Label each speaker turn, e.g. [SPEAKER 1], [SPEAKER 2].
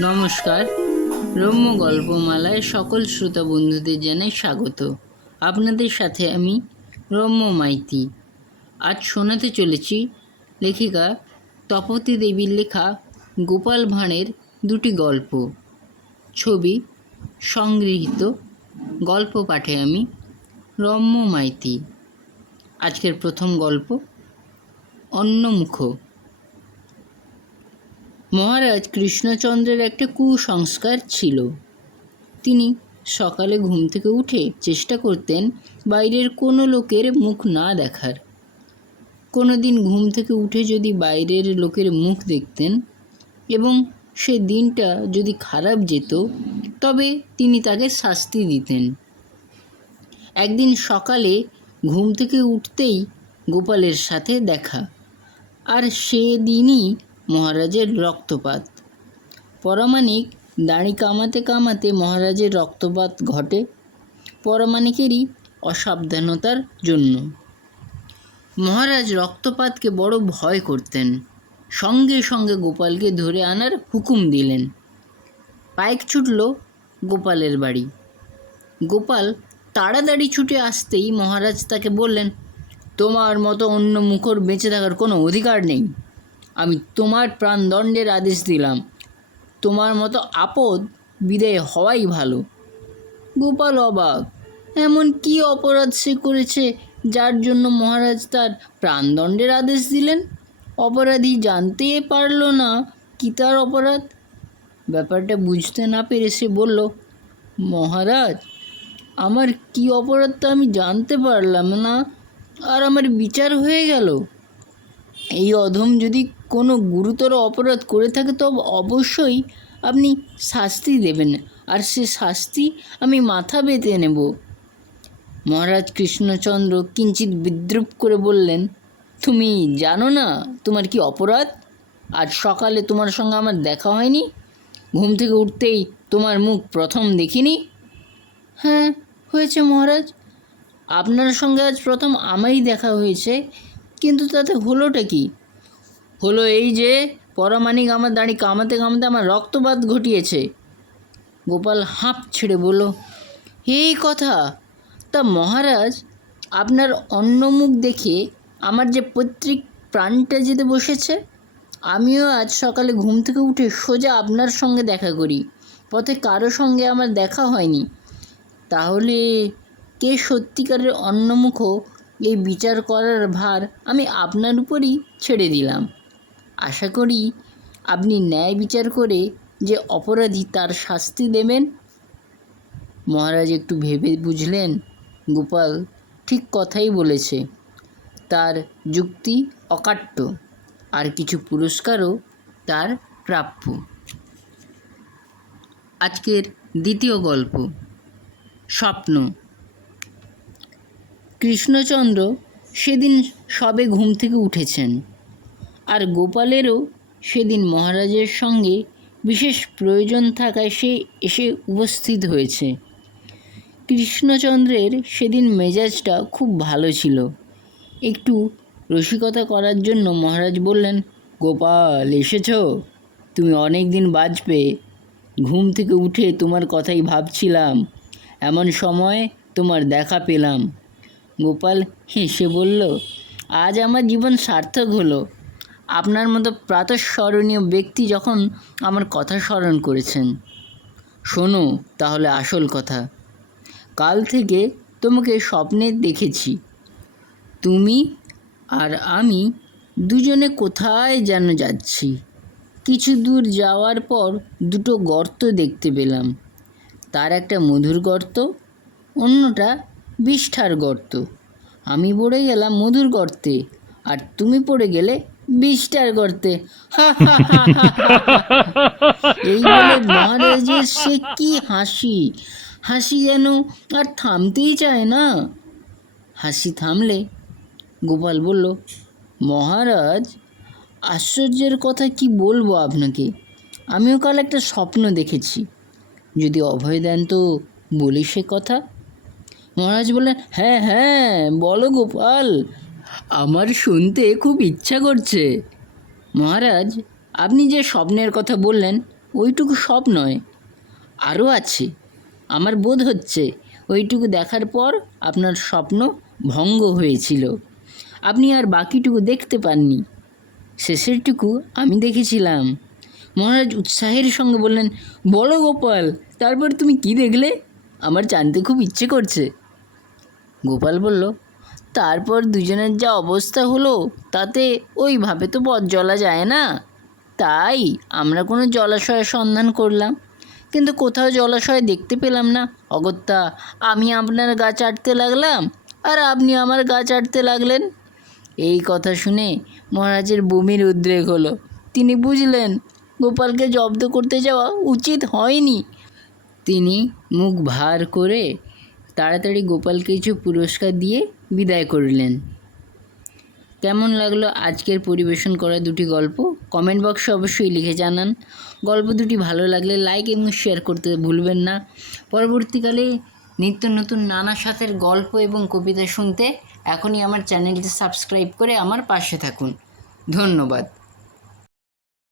[SPEAKER 1] নমস্কার। রম্য গল্পমালায় সকল শ্রোতা বন্ধুদের জানাই স্বাগত। আপনাদের সাথে আমি রম্য মাইতি। আজ শোনাতে চলেছি লেখিকা তপতী দেবীর লেখা গোপাল ভাঁড়ের দুটি গল্প। ছবি সংগৃহীত। গল্প পাঠে আমি রম্য মাইতি। আজকের প্রথম গল্প অন্নমুখ। মহারাজ কৃষ্ণচন্দ্রের একটা কুসংস্কার ছিল। তিনি সকালে ঘুম থেকে উঠে চেষ্টা করতেন বাইরের কোনো লোকের মুখ না দেখার। কোনো দিন ঘুম থেকে উঠে যদি বাইরের লোকের মুখ দেখতেন এবং সে দিনটা যদি খারাপ যেত, তবে তিনি তাকে শাস্তি দিতেন। একদিন সকালে ঘুম থেকে উঠতেই গোপালের সাথে দেখা। আর সেদিনই মহারাজের রক্তপাত। পরমাণিক দাড়ি কামাতে কামাতে মহারাজের রক্তপাত ঘটে। পরমাণিকেরই অসাবধানতার জন্য। মহারাজ রক্তপাতকে বড় ভয় করতেন। সঙ্গে সঙ্গে গোপালকে ধরে আনার হুকুম দিলেন। পাইক ছুটল গোপালের বাড়ি। গোপাল তাড়াতাড়ি ছুটে আসতেই মহারাজ তাকে বললেন, তোমার মতো অন্য মুখর বেঁচে থাকার কোনো অধিকার নেই। আমি তোমার প্রাণদণ্ডের আদেশ দিলাম। তোমার মতো আপদ বিদায় হওয়াই ভালো। গোপাল অবাক, এমন কি অপরাধ সে করেছে যার জন্য মহারাজ তার প্রাণদণ্ডের আদেশ দিলেন? অপরাধী জানতে পারল না কি তার অপরাধ। ব্যাপারটা বুঝতে না পেরে সে বলল, মহারাজ, আমার কি অপরাধ তো আমি জানতে পারলাম না। আর আমার বিচার হয়ে গেল। এই অধম যদি কোনো গুরুতর অপরাধ করে থাকে, তবে অবশ্যই আপনি শাস্তি দেবেন। আর সে শাস্তি আমি মাথা বেঁধে নেব। মহারাজ কৃষ্ণচন্দ্র কিঞ্চিত বিদ্রুপ করে বললেন, তুমি জানো না তোমার কি অপরাধ? আজ সকালে তোমার সঙ্গে আমার দেখা হয়নি। ঘুম থেকে উঠতেই তোমার মুখ প্রথম দেখিনি? হ্যাঁ হয়েছে মহারাজ। আপনার সঙ্গে আজ প্রথম আমারই দেখা হয়েছে। কিন্তু তাতে হলোটা কি? হলো এই যে পরমাণিক আমার দাড়ি কামাতে কামাতে আমার রক্তপাত ঘটিয়েছে। গোপাল হাঁপ ছেড়ে বলল, এই কথা? তা মহারাজ, আপনার অন্য মুখ দেখে আমার যে পৈতৃক প্রাণটা যেতে বসেছে, আমিও আজ সকালে ঘুম থেকে উঠে সোজা আপনার সঙ্গে দেখা করি। পথে কারও সঙ্গে আমার দেখা হয়নি। তাহলে কে সত্যিকারের অন্যমুখ এই বিচার করার ভার আমি আপনার উপরই ছেড়ে দিলাম। আশা করি আপনি ন্যায় বিচার করে যে অপরাধী তার শাস্তি দেবেন। মহারাজ একটু ভেবে বুঝলেন, গোপাল ঠিক কথাই বলেছে। তার যুক্তি অকাট্য, আর কিছু পুরস্কারও তার প্রাপ্য। আজকের দ্বিতীয় গল্প, স্বপ্ন। কৃষ্ণচন্দ্র সেদিন সবে ঘুম থেকে উঠেছেন। আর গোপালেরও সেদিন মহারাজের সঙ্গে বিশেষ প্রয়োজন থাকায় সে এসে উপস্থিত হয়েছে। কৃষ্ণচন্দ্রের সেদিন মেজাজটা খুব ভালো ছিল। একটু রসিকতা করার জন্য মহারাজ বললেন, গোপাল, এসেছ? তুমি অনেক দিন বাঁচবে ঘুম থেকে উঠে তোমার কথাই ভাবছিলাম। এমন সময় তোমার দেখা পেলাম। গোপাল হেসে বলল, আজ আমার জীবন সার্থক হলো। আপনার মতো প্রাতঃস্মরণীয় ব্যক্তি যখন আমার কথা স্মরণ করেছেন। শোনো, তাহলে আসল কথা। কাল থেকে তোমাকে স্বপ্নে দেখেছি। তুমি আর আমি দুজনে কোথায় যেন যাচ্ছি। কিছু দূর যাওয়ার পর দুটো গর্ত দেখতে পেলাম। তার একটা মধুর গর্ত, অন্যটা বিষ্ঠার গর্ত। আমি পড়ে গেলাম মধুর গর্তে, আর তুমি পড়ে গেলে বিষ্ঠার গর্তে। এই বলে মহারাজের সে কি হাসি? হাসি যেন আর থামতেই চায় না। হাসি থামলে গোপাল বলল, মহারাজ, আশ্চর্যের কথা কি বলব আপনাকে? আমিও কাল একটা স্বপ্ন দেখেছি। যদি অভয় দেন তো বলি সে কথা। মহারাজ বললেন হ্যাঁ হ্যাঁ বলো গোপাল, আমার শুনতে খুব ইচ্ছা করছে। মহারাজ, আপনি যে স্বপ্নের কথা বললেন, ওইটুকু সব নয়, আরও আছে, আমার বোধ হচ্ছে, ওইটুকু দেখার পর আপনার স্বপ্ন ভঙ্গ হয়েছিল। আপনি আর বাকিটুকু দেখতে পাননি, শেষেরটুকু আমি দেখেছিলাম। মহারাজ উৎসাহের সঙ্গে বললেন, বলো গোপাল, তারপর তুমি কি দেখলে? আমার জানতে খুব ইচ্ছে করছে। গোপাল বলল, তারপর দুজনের যা অবস্থা হলো, তাতে ওইভাবে তো পথ জ্বলা যায় না। তাই আমরা কোনো জলাশয়ের সন্ধান করলাম, কিন্তু কোথাও জলাশয় দেখতে পেলাম না। অগত্যা, আমি আপনার গা চাটতে লাগলাম, আর আপনি আমার গা চাটতে লাগলেন? এই কথা শুনে মহারাজের বমির উদ্রেক হলো। তিনি বুঝলেন, গোপালকে জব্দ করতে যাওয়া উচিত হয়নি। তিনি মুখ ভার করে তাড়াতাড়ি গোপালকে কিছু পুরস্কার দিয়ে বিদায় করলেন। কেমন লাগল আজকের পরিবেশন করা দুটি গল্প? কমেন্ট বক্সে অবশ্যই লিখে জানান। গল্প দুটি ভালো লাগলে লাইক এবং শেয়ার করতে ভুলবেন না। পরবর্তীকালে নিত্য নতুন নানা সাথের গল্প এবং কবিতা শুনতে এখনই আমার চ্যানেলটি সাবস্ক্রাইব করে আমার পাশে থাকুন। ধন্যবাদ।